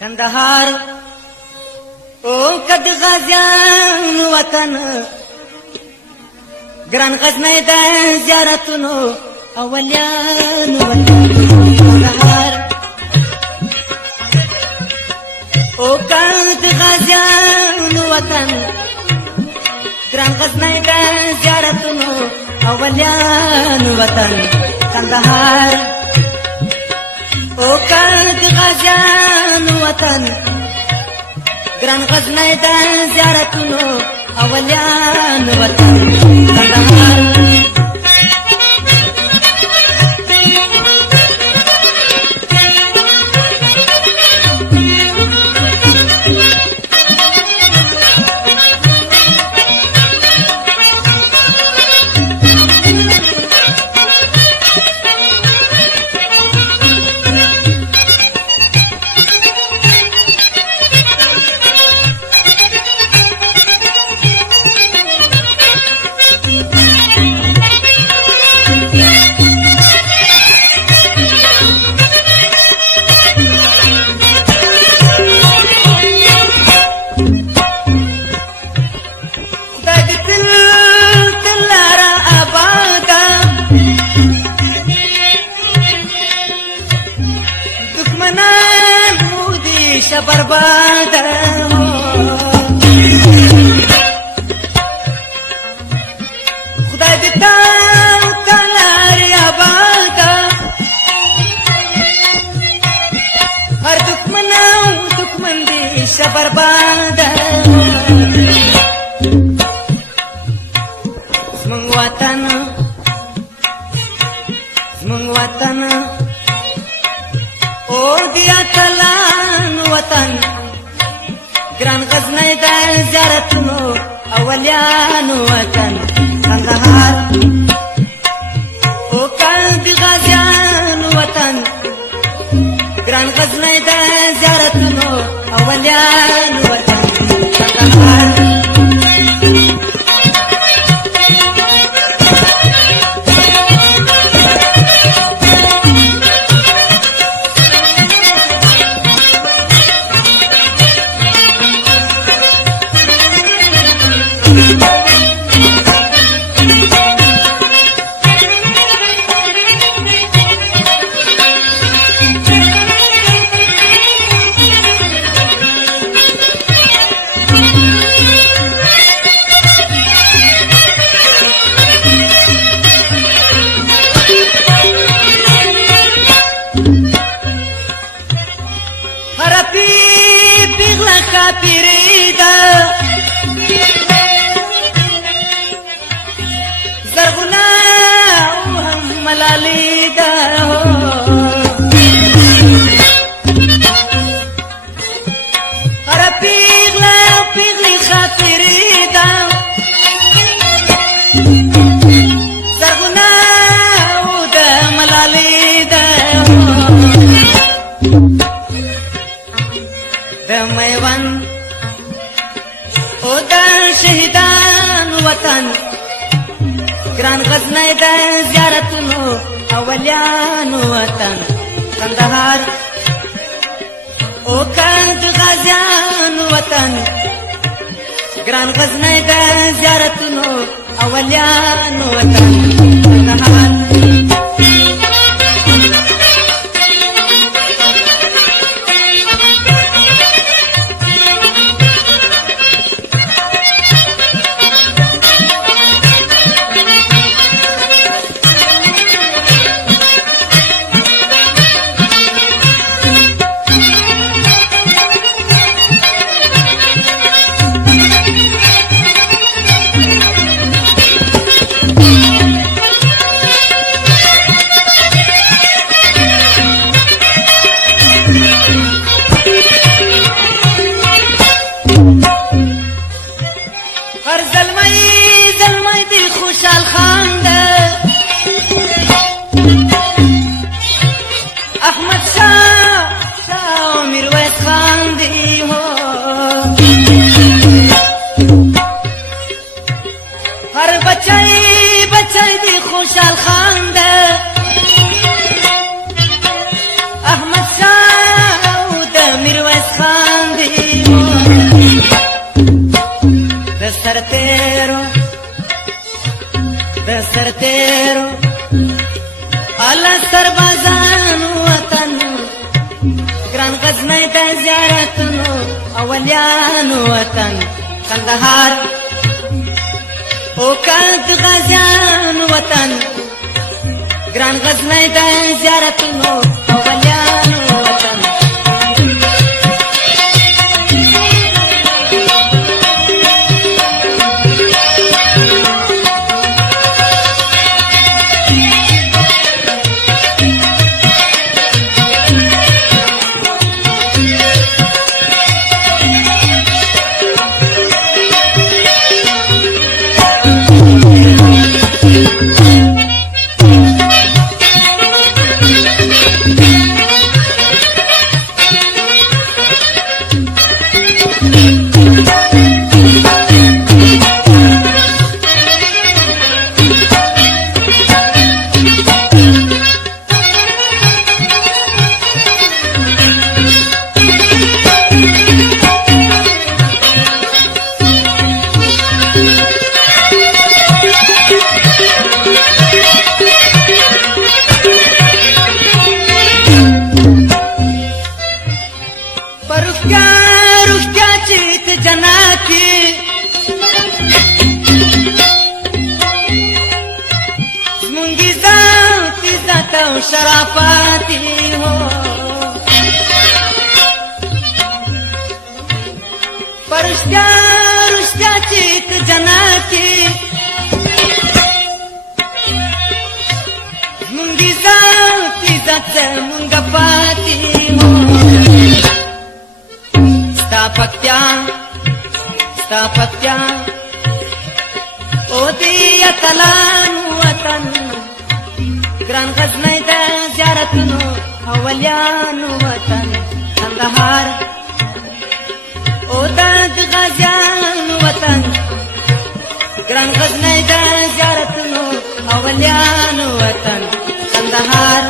کندهار او کد غازیان وطن ګران غزنی د زیارتونو اولیان وطن کندهار او کد غازیان وطن ګران غزنی د زیارتونو اولیان وطن کندهار او کد غازیان وطن ګران غزنی د زیارتونو اولیان وطن کندهار برباد خدای دې تلاري آباد هر دښمن دې شه برباد زمونږ وطن او دیا تلان وطن ګران غزنی د زیارتونو اولیان وطن کندهار او کد غازیان وطن ګران غزنی د زیارتونو اولیان وطن کندهار پیغلا کافری دا زرغنا او هم ملالی دا هر پیغلی خافری دا زرغنا او دا ملالی دا د میوند او د شهیدان وطن ګران غزنی د زیارتونو اولیان وطن کندهار او کد غازیان وطن ګران غزنی د زیارتونو اولیان وطن کندهار غزنی د زیارتونو اولیانو وطن کندهار او کد غازیانو وطن ګران غزنی د زیارتونو اولیانو وطن शराफती हो रुष्टाची जनाची मुंगी जाती जात मुंगपाती हो स्थापत्या ओदिया तलानु वतन ګران غزنی د زیارتونو اولیانو وطن کندهار او د غازیانو وطن ګران غزنی د زیارتونو اولیانو وطن کندهار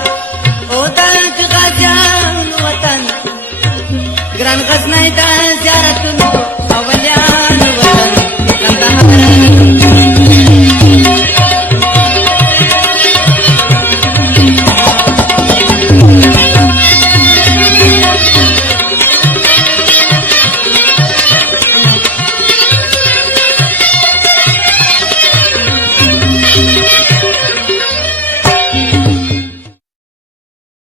او د غازیانو وطن ګران غزنی د